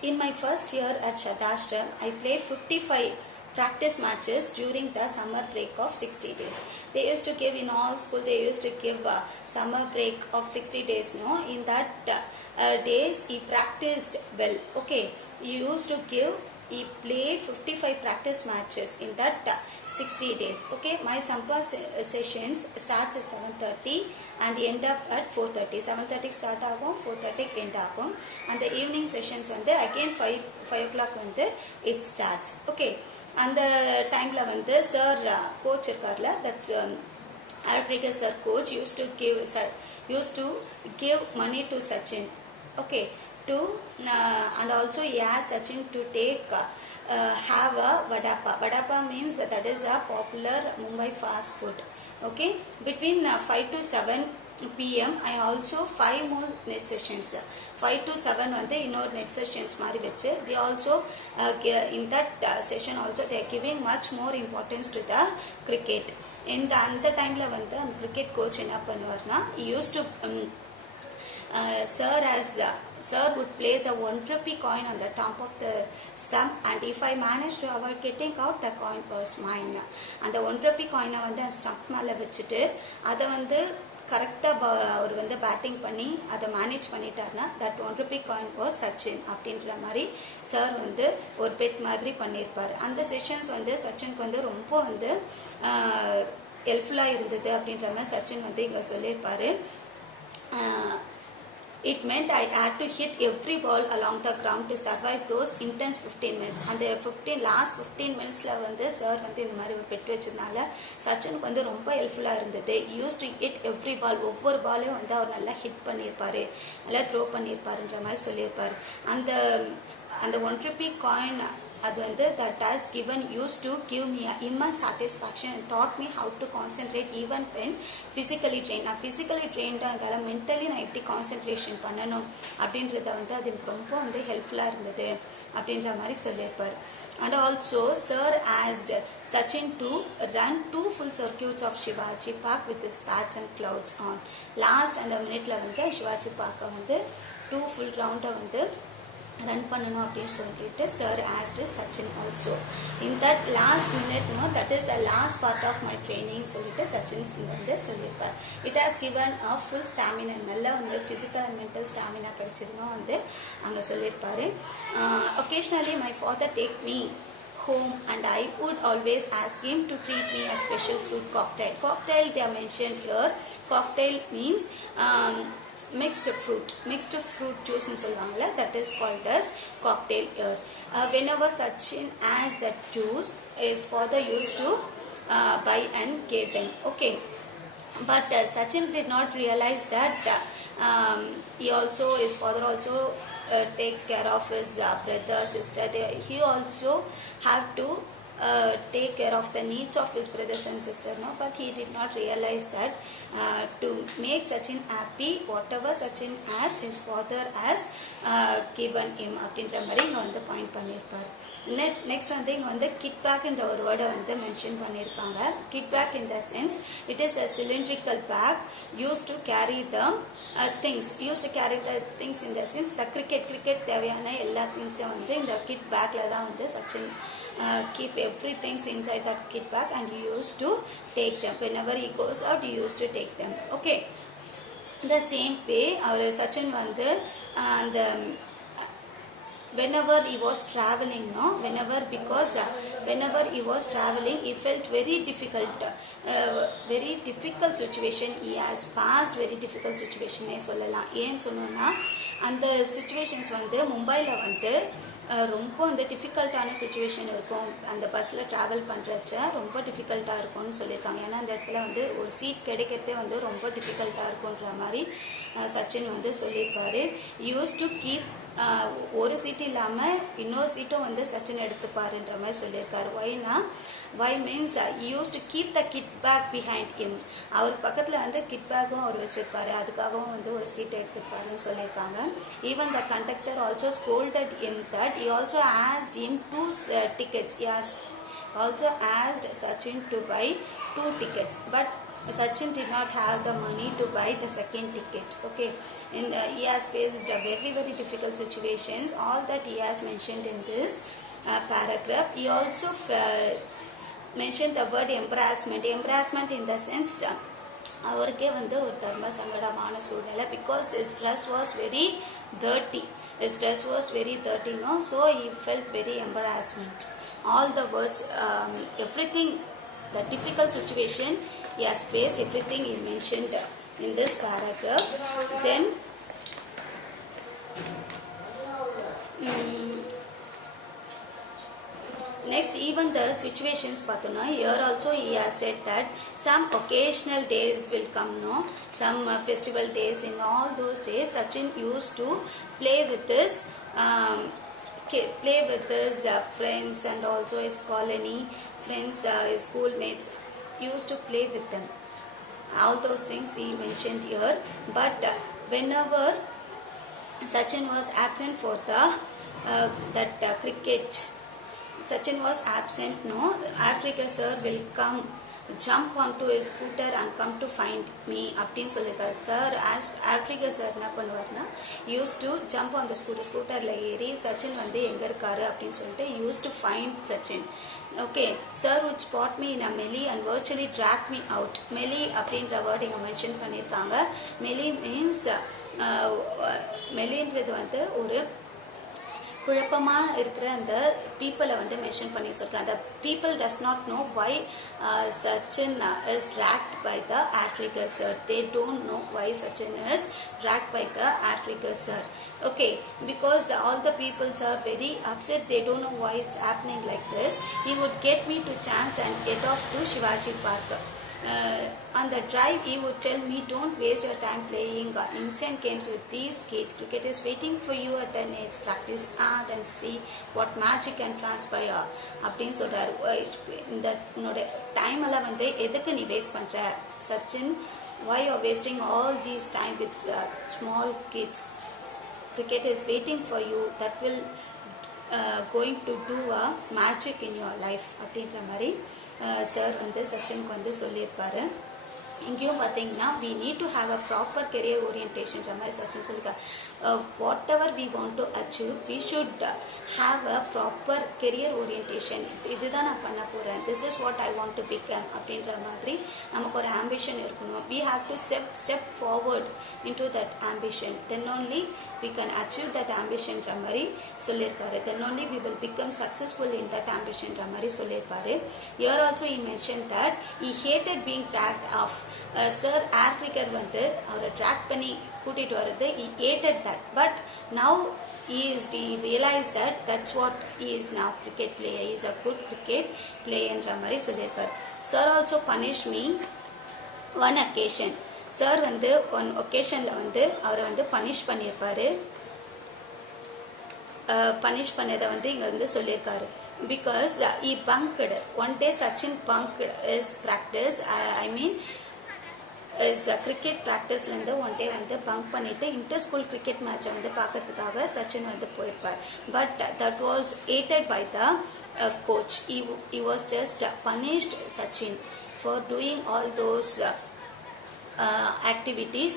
In my first year at Shadashram, I played 55 practice matches during the summer break of 60 days. They used to give in all school, they used to give a summer break of 60 days. No, in that days he practiced well. Okay, he played 55 practice matches in that 60 days. Okay, my Sampa sessions starts at 7:30 and end up at 4:30. 7:30 start ஆகும், 4:30 end ஆகும். And the evening sessions வந்து again 5 o'clock வந்து it starts. Okay, அந்த டைம்ல வந்து sir coach இருக்கார்ல, that's Alprega sir coach used to give money to Sachin. Okay, to and also he asked Sachin to take have a vadapa. Vadapa means that is a popular Mumbai fast food. Okay, between 5 to 7 p.m. I also 5 more net sessions. 5 to 7 வந்து இன்னொரு net sessions மாதிரி வச்சு they also in that session also they are giving much more importance to the cricket. இந்த அந்த டைம்ல வந்து அந்த cricket coach என்ன பண்ணுவார்னா he used to sir would place a 1 rupee coin on the top of the stump, and if I managed to avoid getting out, the coin was mine. அந்த 1 rupee coin வந்து அந்த ஸ்டம்ப் மேல வச்சுட்டு அதை வந்து கரெக்டாக அவர் வந்து பேட்டிங் பண்ணி அதை மேனேஜ் பண்ணிட்டாருன்னா that 1 rupee coin was Sachin அப்படின்ற மாதிரி சார் வந்து ஒரு பெட் மாதிரி பண்ணியிருப்பார். அந்த செஷன்ஸ் வந்து சச்சினுக்கு வந்து ரொம்ப வந்து ஹெல்ப்ஃபுல்லாக இருந்தது அப்படின்ற மாதிரி சச்சின் வந்து இங்கே சொல்லியிருப்பார். It meant I had to hit every ball along the ground to survive those intense 15 minutes. அந்த last 15 minutesல வந்து சார் வந்து இந்த மாதிரி ஒரு பெட் வச்சதுனால சச்சினுக்கு வந்து ரொம்ப ஹெல்ப்ஃபுல்லாக இருந்தது. Use to hit every ball, ஒவ்வொரு பாலையும் வந்து அவர் நல்லா ஹிட் பண்ணியிருப்பாரு, நல்லா த்ரோ பண்ணியிருப்பாருன்ற மாதிரி சொல்லியிருப்பார். அந்த 1 rupee காயின் அது வந்து that has given used to give me immense satisfaction and taught me how to concentrate even when physically trained. நான் physically trained அதனால mentally நான் எப்படி கான்சென்ட்ரேஷன் பண்ணணும் அப்படின்றத வந்து அது எனக்கு ரொம்ப வந்து ஹெல்ப்ஃபுல்லாக இருந்தது அப்படின்ற மாதிரி சொல்லியிருப்பார். And also sir asked Sachin to run 2 full circuits of Shivaji Park with his pads and clouds on. Last அந்த மினிட்ல வந்து சிவாஜி பார்க்க வந்து 2 full ரவுண்டை வந்து ரன் பண்ணணும் அப்படின்னு சொல்லிட்டு sir asked Sachin also in that last minute that is the last part of my training சொல்லிட்டு சச்சின் வந்து சொல்லியிருப்பார். It has given a full stamina, நல்லா வந்து ஃபிசிக்கல் அண்ட் மென்டல் ஸ்டாமினா கிடைச்சதுன்னு வந்து அங்கே சொல்லியிருப்பாரு. Occasionally my father take me home and I would always ask him to treat me a special fruit cocktail. Cocktail they are mentioned here. Cocktail means mixed fruit juice னு சொல்வாங்கல, that is called as cocktail here. Whenever Sachin asked that juice, his father used to buy and gave them. Okay, but Sachin did not realize that his father also takes care of his brother, sister. He also have to take care of the needs of his brothers and sisters, no? But he did not realize that to make Sachin happy, whatever Sachin has, his father has given him அப்படின்ற மாதிரி இங்கே வந்து பாயிண்ட் பண்ணியிருப்பார். நெக்ஸ்ட் வந்து இங்கே வந்து கிட் பேக்ன்ற ஒரு வேர்டை வந்து மென்ஷன் பண்ணியிருக்காங்க. Kit bag in the sense it is a cylindrical bag use to carry the things in the sense the cricket தேவையான எல்லா திங்ஸும் வந்து இந்த கிட் பேக்ல தான் வந்து Sachin keep everything inside that kit bag and he used to take them whenever he goes out. He used to take them. Okay, the same way our Sachin வந்து அந்த whenever he was traveling, whenever he was traveling, he felt very difficult situation. He has passed very difficult situation சொல்லலாம். ஏன் சொன்னோம்னா அந்த சிச்சுவேஷன்ஸ் வந்து மும்பைல வந்து ரொம்ப வந்து டிஃபிகல்ட்டான சுச்சுவேஷன் இருக்கும். அந்த பஸ்ஸில் ட்ராவல் பண்ணுறச்ச ரொம்ப டிஃபிகல்ட்டாக இருக்கும்னு சொல்லியிருக்காங்க. ஏன்னா அந்த இடத்துல வந்து ஒரு சீட் கிடைக்கிறதே வந்து ரொம்ப டிஃபிகல்ட்டாக இருக்குன்ற மாதிரி சச்சின் வந்து சொல்லியிருப்பாரு. யூஸ் டு கீப் ஒரு சீட்டு இல்லாமல் இன்னொரு சீட்டும் வந்து சச்சின் எடுத்துப்பாருன்ற மாதிரி சொல்லியிருக்காரு. why means he used to keep the kit bag behind him. அவர் பக்கத்தில் வந்து கிட் பேக்கும் அவர் வச்சிருப்பாரு, அதுக்காகவும் வந்து ஒரு சீட்டை எடுத்துப்பாருன்னு சொல்லியிருக்காங்க. Even the conductor also scolded him that he also asked him 2 tickets. He also asked Sachin to buy 2 tickets, but Sachin did not have the money to buy the second ticket. Okay, and he has faced very difficult situations. All that he has mentioned in this paragraph. He also mentioned the word embarrassment in the sense அவருக்கே வந்து ஒரு தர்ம சங்கடமான சூழ்நிலை, because his dress was very dirty. His dress was very dirty, no? So he felt very embarrassment. All the words, everything, the difficult situation he has faced, everything he mentioned in this paragraph. Then next, even the situations pathona, here also he has said that some occasional days will come, no, some festival days. In all those days Sachin used to play with his friends and also his colony friends, his schoolmates, used to play with them. All those things he mentioned here. But whenever Sachin was absent for the cricket, Sachin was absent, no, Africa sir will come, jump onto his scooter and come to find me அப்படினு சொல்லிருக்காரு. சார் ஆப்ரிகா சார் என்ன பண்ணுவார்னா, used to jump on the scooterல ஏறி சச்சின் வந்து எங்க இருக்காரு அப்படின்னு சொல்லிட்டு used to find Sachin. Okay, sir would spot me in a melee and virtually drag me out. Melee அப்படின்ற வேர்ட் இங்க மென்ஷன் பண்ணிருக்காங்க. melee means மெலின்றது வந்து ஒரு குழப்பமாக இருக்கிற அந்த பீப்புளை வந்து மென்ஷன் பண்ணி சொல்லியிருக்காங்க. அந்த people does not know why Sachin is dragged by the Africa sir. They don't know why Sachin is dragged by the Africa sir. Okay, because all the peoples are very upset. They don't know why it's happening like this. He would get me to chance and get off to Shivaji Park. On the drive he would tell me, don't waste your time playing instant games with these kids. Cricket is waiting for you at the nets. Practice hard and see what magic can transpire அப்படின்னு சொல்றாரு. இந்த உன்னோட டைம் எல்லாம் வந்து எதுக்கு நீ வேஸ்ட் பண்ற Sachin? Why you are wasting all this time with small kids? Cricket is waiting for you. That will going to do a magic in your life அப்படின்ற மாதிரி சார் வந்து சச்சினுக்கு வந்து சொல்லியிருப்பாரு. இங்கேயும் பார்த்தீங்கன்னா we need to have a proper career orientation மாதிரி சச்சின் சொல்லியிருக்காரு. whatever we want to achieve, we should have a proper career orientation. இதுதான் நான் பண்ண போகிறேன், this is what I want to become அப்படின்ற மாதிரி நமக்கு ஒரு ஆம்பிஷன் இருக்கணும். we have to step forward into that ambition, then only we can achieve that ambition மாதிரி சொல்லியிருக்காரு. then only we will become successful in that ambition மாதிரி சொல்லியிருப்பாரு. here also he mentioned that he hated being dragged off. Sir ஆர்கிரிக்கர் வந்து அவரை ட்ராக் பண்ணி கூட்டிகிட்டு வர்றது he hated that, but now he realized that that's what he is now, cricket player. He is a good cricket player என்ற மாதிரி சொல்லியிருக்காரு. Sir also punished me one occasion. Sir வந்து ஒன் ஒகேஷனில் வந்து அவரை வந்து பனிஷ் பண்ணியிருப்பாரு. பனிஷ் பண்ணதை வந்து இங்கே வந்து சொல்லியிருக்காரு. Because he bunked. one day Sachin bunked his practice, I mean his cricket practiceலேருந்து ஒன் டே வந்து பங்க் பண்ணிவிட்டு இன்டர் ஸ்கூல் கிரிக்கெட் மேட்சை வந்து பார்க்கறதுக்காக சச்சின் வந்து போயிருப்பார். But that was hated by the coach. He was just punished Sachin for doing all those activities.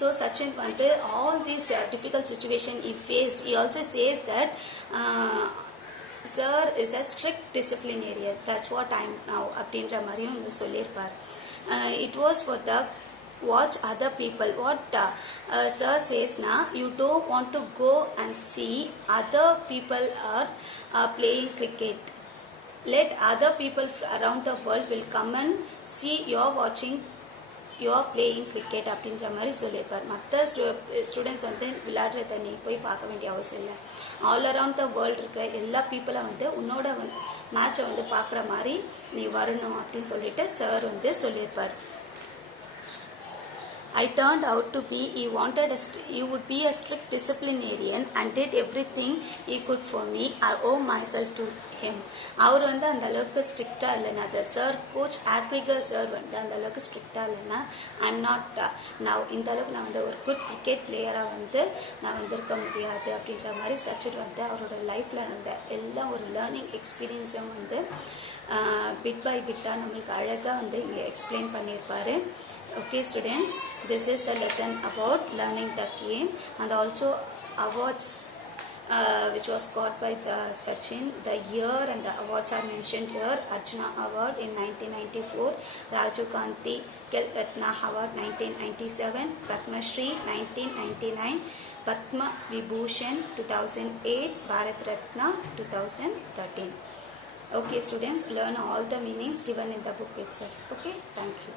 So Sachin வந்து all these difficult situation he faced. He also says that sir is a strict disciplinarian. That's what I am now அப்படின்ற மாதிரியும் இங்கே சொல்லியிருப்பார். It was for the watch other people. What sir says na, you don't want to go and see other people are playing cricket. Let other people around the world will come and see you're watching, you're playing cricket அப்படின்ற மாதிரி சொல்லியிருப்பார். மற்ற ஸ்டூடெண்ட்ஸ் வந்து விளையாடுறத நீ போய் பார்க்க வேண்டிய அவசியம் இல்லை. ஆல் அரவுண்ட் த வேர்ல்டு இருக்கிற எல்லா பீப்புளை வந்து உன்னோட மேட்சை வந்து பார்க்குற மாதிரி நீ வரணும் அப்படின்னு சொல்லிட்டு சார் வந்து சொல்லியிருப்பார். I turned out to be, he would be a strict disciplinarian and did everything he could for me. I owe myself to him. அவர் வந்து அந்த அளவுக்கு ஸ்ட்ரிக்டாக இல்லைன்னா, அந்த சார் கோச் ஆட்ரிகர் சார் வந்து அந்த அளவுக்கு ஸ்ட்ரிக்டாக இல்லைன்னா ஐம் நாட் நான் இந்த அளவுக்கு நான் வந்து ஒரு குட் கிரிக்கெட் பிளேயராக வந்து நான் வந்திருக்க முடியாது அப்படின்ற மாதிரி சச்சின் வந்து அவரோட லைஃப்பில் நடந்த எல்லா ஒரு லேர்னிங் எக்ஸ்பீரியன்ஸும் வந்து பிட் பை பிட்டாக நம்மளுக்கு அழகாக வந்து இங்கே எக்ஸ்பிளைன் பண்ணியிருப்பார். Okay students, this is the lesson about learning the game and also awards which was got by the Sachin. The year and the awards are mentioned here. Arjuna Award in 1994, Rajiv Gandhi Khel Ratna Award 1997, Padma Shri 1999, Padma Vibhushan 2008, Bharat Ratna 2013. Okay students, learn all the meanings given in the book itself. Okay, thank you.